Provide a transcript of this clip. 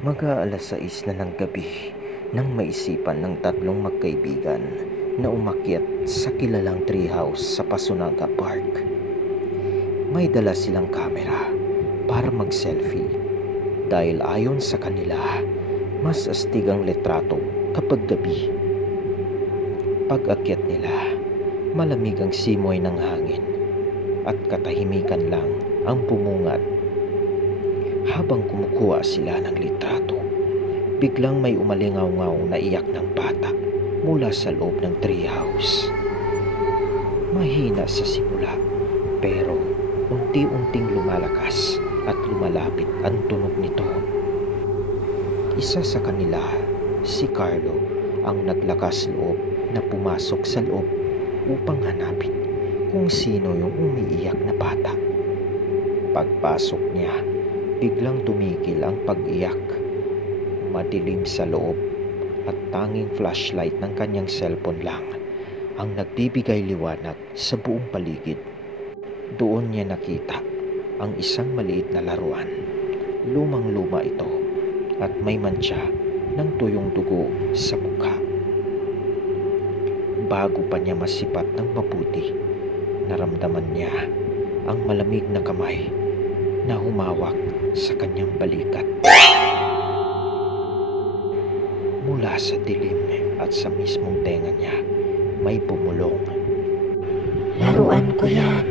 Mag-aalas 6 na ng gabi nang maisipan ng tatlong magkaibigan na umakyat sa kilalang treehouse sa Pasunanga Park. May dala silang kamera para mag-selfie dahil ayon sa kanila, mas astig ang litrato kapag gabi. Pag-akyat nila, malamig ang simoy ng hangin at katahimikan lang ang bumungad. Habang kumukuha sila ng litrato, biglang may umalingaw-ngaw na iyak ng bata mula sa loob ng treehouse. Mahina sa simula, pero unti-unting lumalakas at lumalapit ang tunog nito. Isa sa kanila, si Carlo, ang naglakas loob na pumasok sa loob upang hanapin kung sino yung umiiyak na bata. Pagpasok niya, biglang tumigil ang pag-iyak. Madilim sa loob at tanging flashlight ng kanyang cellphone lang ang nagbibigay liwanag sa buong paligid. Doon niya nakita ang isang maliit na laruan. Lumang-luma ito at may mantsa ng tuyong dugo sa mukha. Bago pa niya masipat ng mabuti, naramdaman niya ang malamig na kamay na humawak sa kanyang balikat. Mula sa dilim at sa mismong tenga niya, may bumulong. Laruan ko yan.